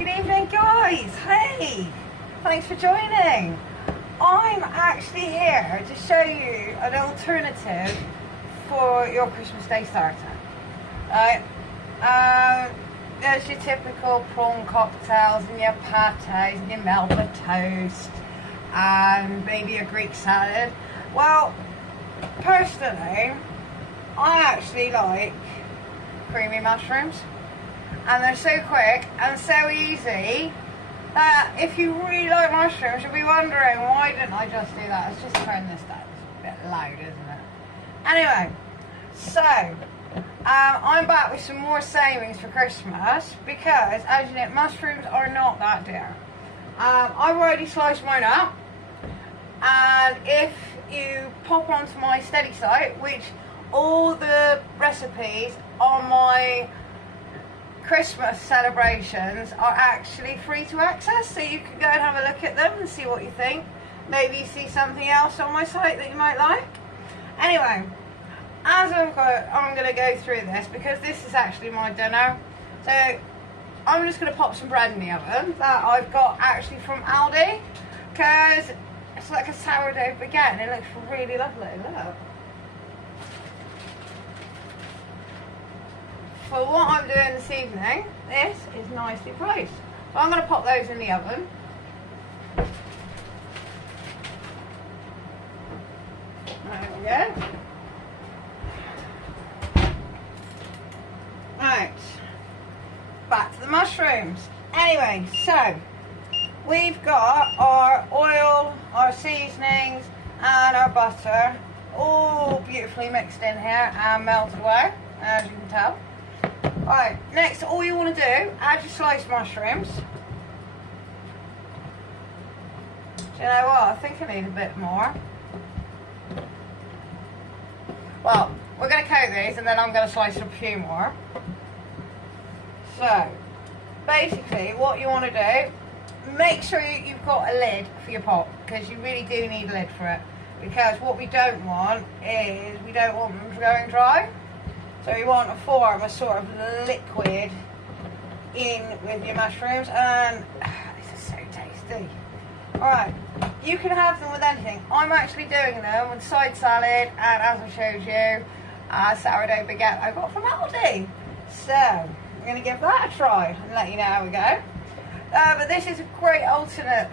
Good evening, guys. Hey, thanks for joining. I'm actually here to show you an alternative for your Christmas Day starter. Right? There's your typical prawn cocktails and your pâtés and your Melba toast and maybe a Greek salad. Well, personally, I actually like creamy mushrooms, and they're so quick and so easy that if you really like mushrooms, you'll be wondering, why didn't I just do that? Let's just turn this down. It's a bit loud, isn't it? Anyway, so I'm back with some more savings for Christmas because, as you know, mushrooms are not that dear. I've already sliced mine up, and if you pop onto my Steady site, which all the recipes on my Christmas celebrations are actually free to access, so you can go and have a look at them and see what you think. Maybe you see something else on my site that you might like. Anyway, as I'm going to go through this because this is actually my dinner, so I'm just going to pop some bread in the oven that I've got actually from Aldi, because it's like a sourdough baguette and it looks really lovely. Look. For what I'm doing this evening, this is nicely priced. So I'm going to pop those in the oven. There we go. Right, back to the mushrooms. Anyway, so we've got our oil, our seasonings and our butter all beautifully mixed in here and melted away, as you can tell. Right, next all you want to do, add your sliced mushrooms. Do you know what, I think I need a bit more. Well, we're going to coat these and then I'm going to slice a few more. So, basically what you want to do, make sure you've got a lid for your pot, because you really do need a lid for it. Because what we don't want is, we don't want them going dry. So you want to form a sort of liquid in with your mushrooms, and this is so tasty. Alright, you can have them with anything. I'm actually doing them with side salad and, as I showed you, sourdough baguette I got from Aldi. So, I'm going to give that a try and let you know how we go. But this is a great alternate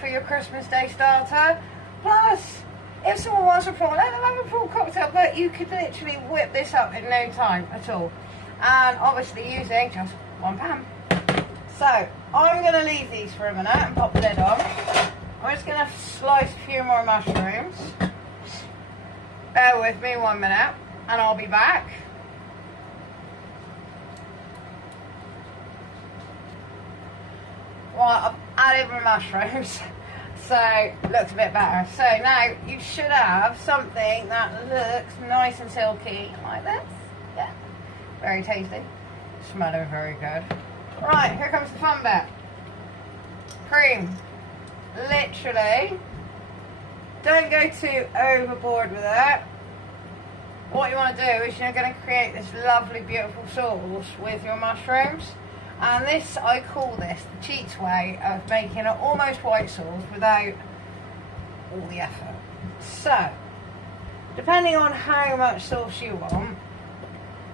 for your Christmas Day starter. Plus, if someone wants a prawn, let them have a prawn cocktail, but you could literally whip this up in no time at all. And obviously using just one pan. So, I'm going to leave these for a minute and pop the lid on. I'm just going to slice a few more mushrooms. Bear with me 1 minute and I'll be back. Well, I've added my mushrooms. So, looks a bit better. So now you should have something that looks nice and silky like this. Yeah, very tasty. Smelling very good. Right, here comes the fun bit. Cream. Literally, don't go too overboard with it. What you want to do is you're going to create this lovely, beautiful sauce with your mushrooms. And this, I call this the cheats way of making an almost white sauce without all the effort. So, depending on how much sauce you want,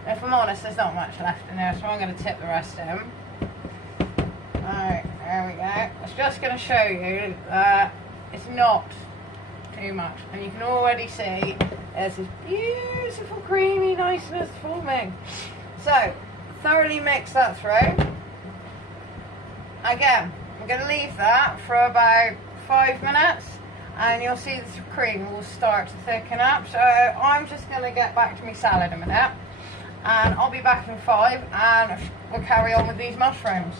if I'm honest, there's not much left in there, so I'm going to tip the rest in. Alright, there we go. I was just going to show you that it's not too much. And you can already see there's this beautiful creamy niceness forming. So, thoroughly mix that through. Again, I'm going to leave that for about 5 minutes and you'll see the cream will start to thicken up. So I'm just going to get back to my salad in a minute and I'll be back in 5 and we'll carry on with these mushrooms.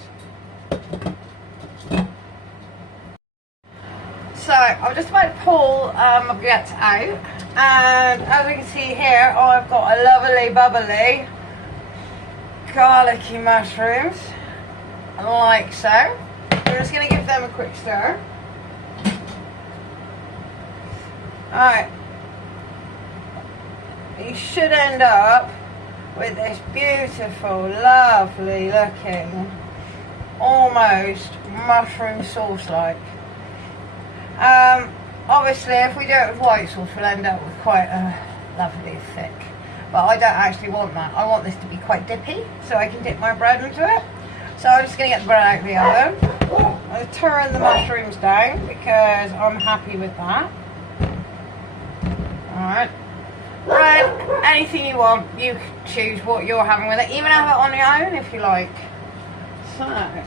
So I'm just about to pull my baguette out, and as you can see here, I've got a lovely bubbly garlicky mushrooms, like so. We're just going to give them a quick stir. Alright, you should end up with this beautiful, lovely looking almost mushroom sauce like. Obviously if we do it with white sauce we'll end up with quite a lovely thick, but I don't actually want that. I want this to be quite dippy so I can dip my bread into it. So I'm just going to get the bread out of the oven. I'm going to turn the mushrooms down because I'm happy with that. Alright, bread, anything you want, you can choose what you're having with it, even have it on your own if you like. So, right.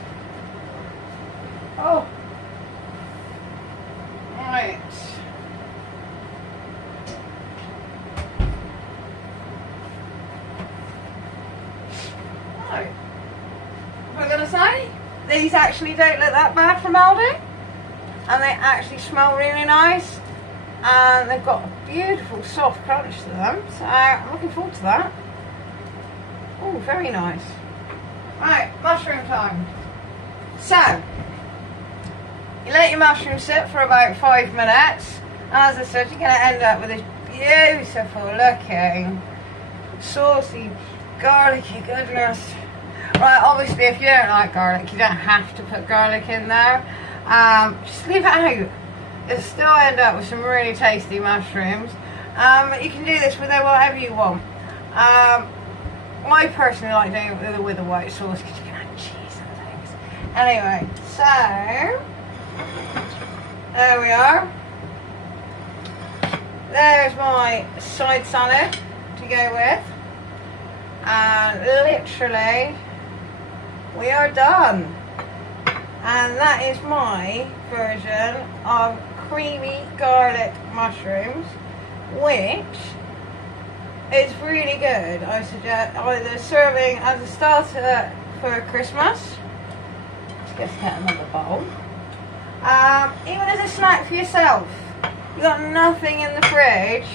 Right. What am I going to say? These actually don't look that bad from Aldi, and they actually smell really nice, and they've got a beautiful soft crunch to them, so I'm looking forward to that. Oh, very nice. Right, mushroom time. So, you let your mushrooms sit for about 5 minutes. As I said, you're going to end up with this beautiful looking, saucy, garlicky goodness. Right, obviously if you don't like garlic, you don't have to put garlic in there. Just leave it out. You'll still end up with some really tasty mushrooms. You can do this with whatever you want. I personally like doing it with a white sauce because you can add cheese and things. Anyway, so there we are. There's my side salad to go with, and literally we are done. And that is my version of creamy garlic mushrooms, which is really good. I suggest either serving as a starter for Christmas, let's get another bowl, even as a snack for yourself. You've got nothing in the fridge,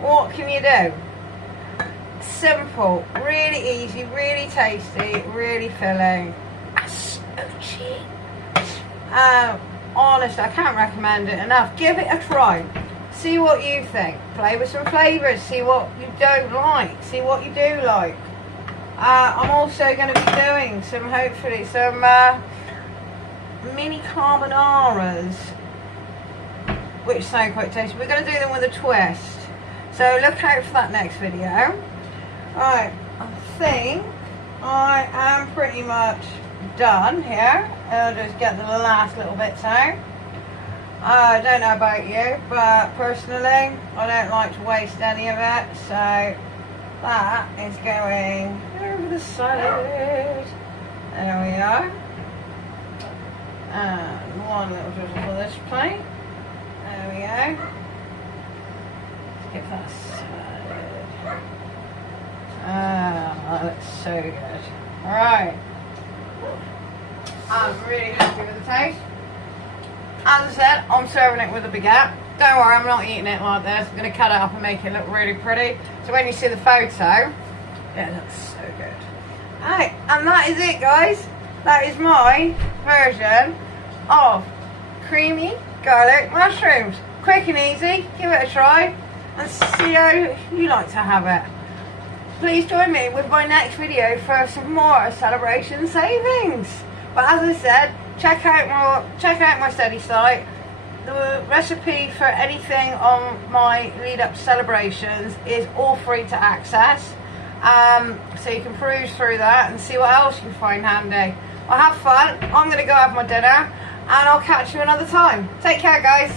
what can you do? Simple, really easy, really tasty, really filling. So cheap. Honestly, I can't recommend it enough. Give it a try. See what you think. Play with some flavours. See what you don't like. See what you do like. I'm also going to be doing hopefully some mini carbonaras, which sound quite tasty. We're going to do them with a twist. So look out for that next video. Right, I think I am pretty much done here. I'll just get the last little bits out. I don't know about you, but personally I don't like to waste any of it, so that is going over the salad. There we are. And one little drizzle for this plate. There we go. Let's give that salad. Ah, that looks so good. Alright. I'm really happy with the taste. As I said, I'm serving it with a baguette. Don't worry, I'm not eating it like this. I'm going to cut it up and make it look really pretty. So when you see the photo, it looks so good. Alright, and that is it, guys. That is my version of creamy garlic mushrooms. Quick and easy. Give it a try and see how you like to have it. Please join me with my next video for some more celebration savings. But as I said, check out my study site. The recipe for anything on my lead up to celebrations is all free to access. So you can peruse through that and see what else you can find handy. Well, have fun. I'm going to go have my dinner and I'll catch you another time. Take care, guys.